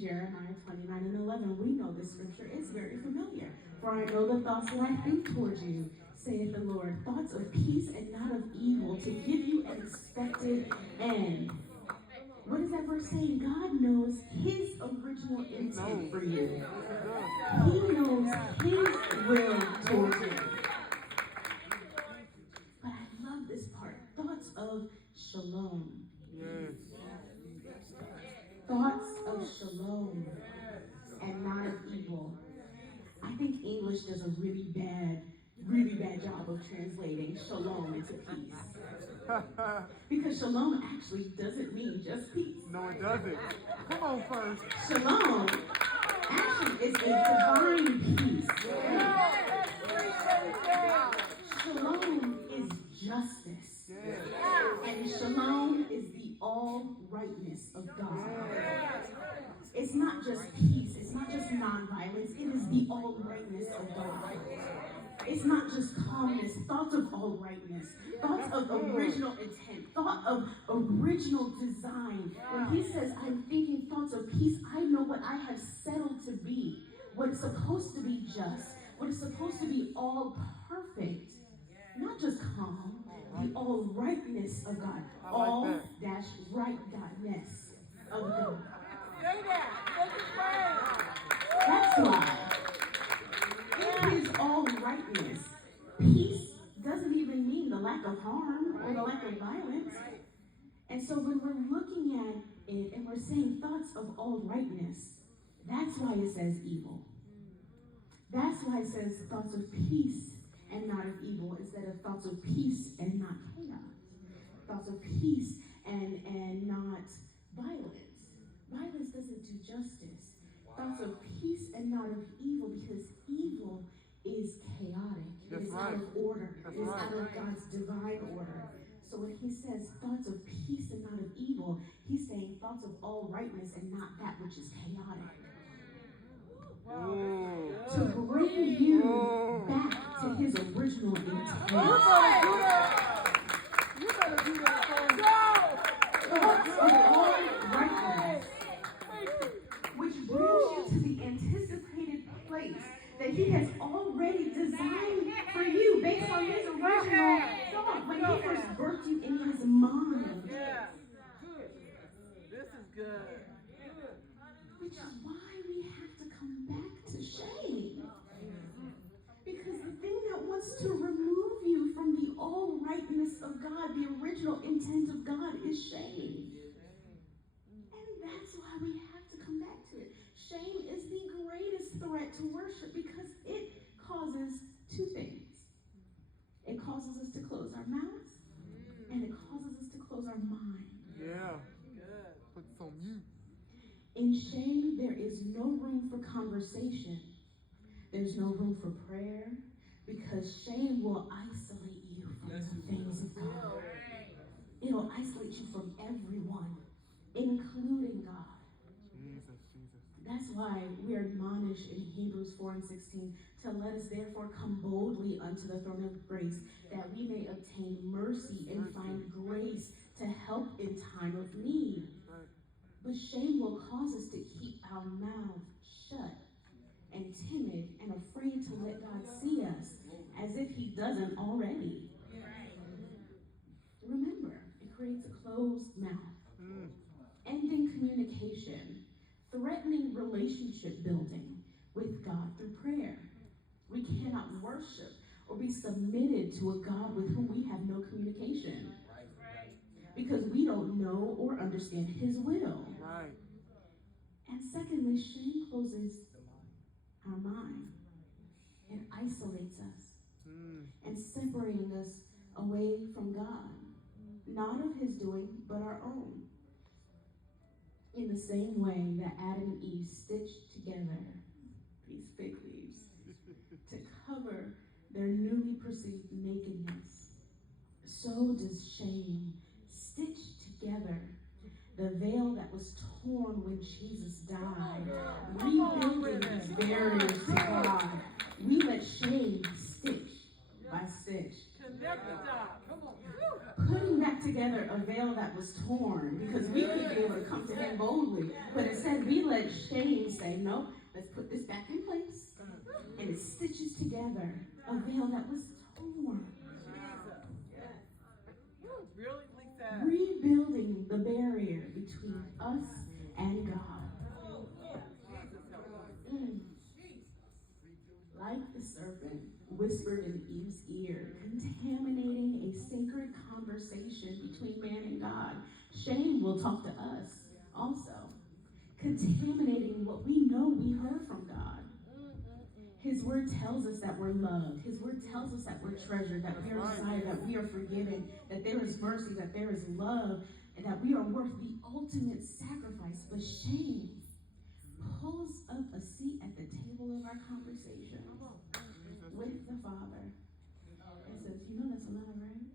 Jeremiah 29:11, we know this scripture is very familiar. For I know the thoughts that I think towards you, saith the Lord, thoughts of peace and not of evil, to give you an expected end. What is that verse saying? God knows his original intent for you. He knows his will towards you. But I love this part. Thoughts of shalom. Yes. Thoughts of shalom and not of evil. I think English does a really bad job of translating shalom into peace. Because shalom actually doesn't mean just peace. No, it doesn't. Come on first. Shalom actually is a divine peace. Shalom is justice. And shalom is the all-rightness of God. It's not just peace. It's not just non-violence. It is the all-rightness of God. It's not just calmness, thoughts of all-rightness, thoughts of original intent, thought of original design. When he says, I'm thinking thoughts of peace, I know what I have settled to be, what is supposed to be just, what is supposed to be all perfect. Not just calm, the all-rightness of God. All-right Godness of God. Say that. That's why. In his all-rightness, peace doesn't even mean the lack of harm or the lack of violence. And so when we're looking at it and we're saying thoughts of all-rightness, that's why it says evil. That's why it says thoughts of peace and not of evil, instead of thoughts of peace and not chaos. Thoughts of peace and not violence. Violence doesn't do justice. Thoughts of peace and not of evil, because evil is chaotic. It is out of order. It is out of God's divine order. So when he says thoughts of peace and not of evil, he's saying thoughts of all rightness and not that which is chaotic. To bring you back to his original intent. You better do that. Thoughts of all rightness, which brings you to the anticipated place that he has already designed for you based on his original thought when he first birthed you in his mind. Yeah. This is good. Which is why we have to come back to shame. Because the thing that wants to remove you from the all-rightness of God, the original intent of God, is shame. And that's why we have to come back to it. Shame is the greatest threat to worship because it causes two things. It causes us to close our mouths, and it causes us to close our mind. Yeah. Good. Put this on mute. In shame, there is no room for conversation. There's no room for prayer, because shame will isolate you from the things of God. It'll isolate you from everyone, including God. Jesus. That's why we are admonished in Hebrews 4:16 to let us therefore come boldly unto the throne of grace, that we may obtain mercy and find grace to help in time of need. But shame will cause us to keep our mouth shut and timid and afraid to let God see us, as if he doesn't already. Remember, it creates a closed mouth, ending communication, threatening relationship building with God through prayer. We cannot worship or be submitted to a God with whom we have no communication, because we don't know or understand his will. Right. And secondly, shame closes our mind. It isolates us and separating us away from God, not of his doing, but our own. In the same way that Adam and Eve stitched together these fig leaves to cover their newly perceived nakedness, so does shame stitch together the veil that was torn when Jesus died, rebuilding these barriers to God. We let shame stitch by stitch, Connect the dot. Come on. putting back together a veil that was torn, because we could be able to come to him boldly. But instead, we let shame say, nope, let's put this back in place. And it stitches together a veil that was torn. Really, Lisa? Rebuilding the barrier between us and God. Like the serpent whispered in Eve's ear, contaminating a sacred conversation between man and God. Shame will talk to us also, contaminating what we know we heard from God. His word tells us that we're loved. His word tells us that we're treasured, that we are desired, that we are forgiven, that there is mercy, that there is love, and that we are worth the ultimate sacrifice. But shame pulls up a seat at the table of our conversation with the Father and says, you know that's a lie, right?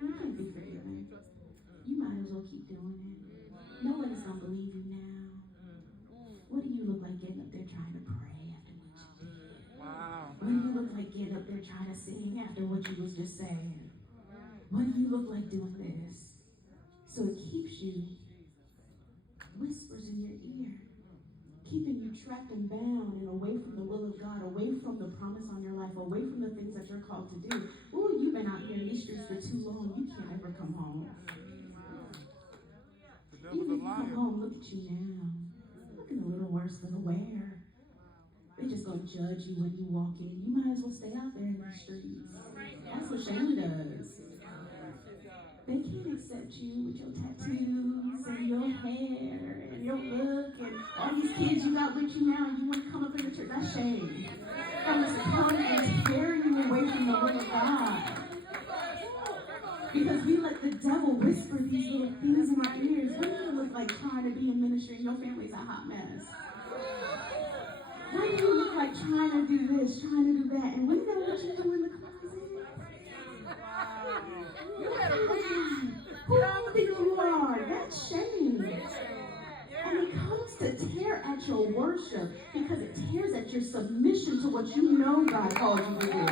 You can't be forgiven. You might as well keep doing it. No one's going to believe you now. What do you look like getting up there trying to pray after what you did? Wow. What do you look like getting up there trying to sing after what you was just saying? What do you look like doing this? So it keeps you, whispers in your ear, keeping you trapped and bound and away from the will of God, away from the promise on your life, away from the things that you're called to do. Ooh, you've been out here in these streets for too long. You can't ever come home. The devil's Even a if you come liar. home, look at you now. Looking a little worse for the wear. They're just going to judge you when you walk in. You might as well stay out there in the streets. That's what shame does. They can't accept you with your tattoos and your hair and your look and all these kids you got with you now, and you want to come up in the church. That's shame. That was to come and tear you away from the will of God. Because we let the devil whisper these little things in our ears. What do you look like trying to be in ministry and your family's a hot mess? What do you look like trying to do this, trying to do that, and we know what you do in the closet? You better leave. Who do you think you are? That's shame. And it comes to tear at your worship because it tears at your submission to what you know God called you to do.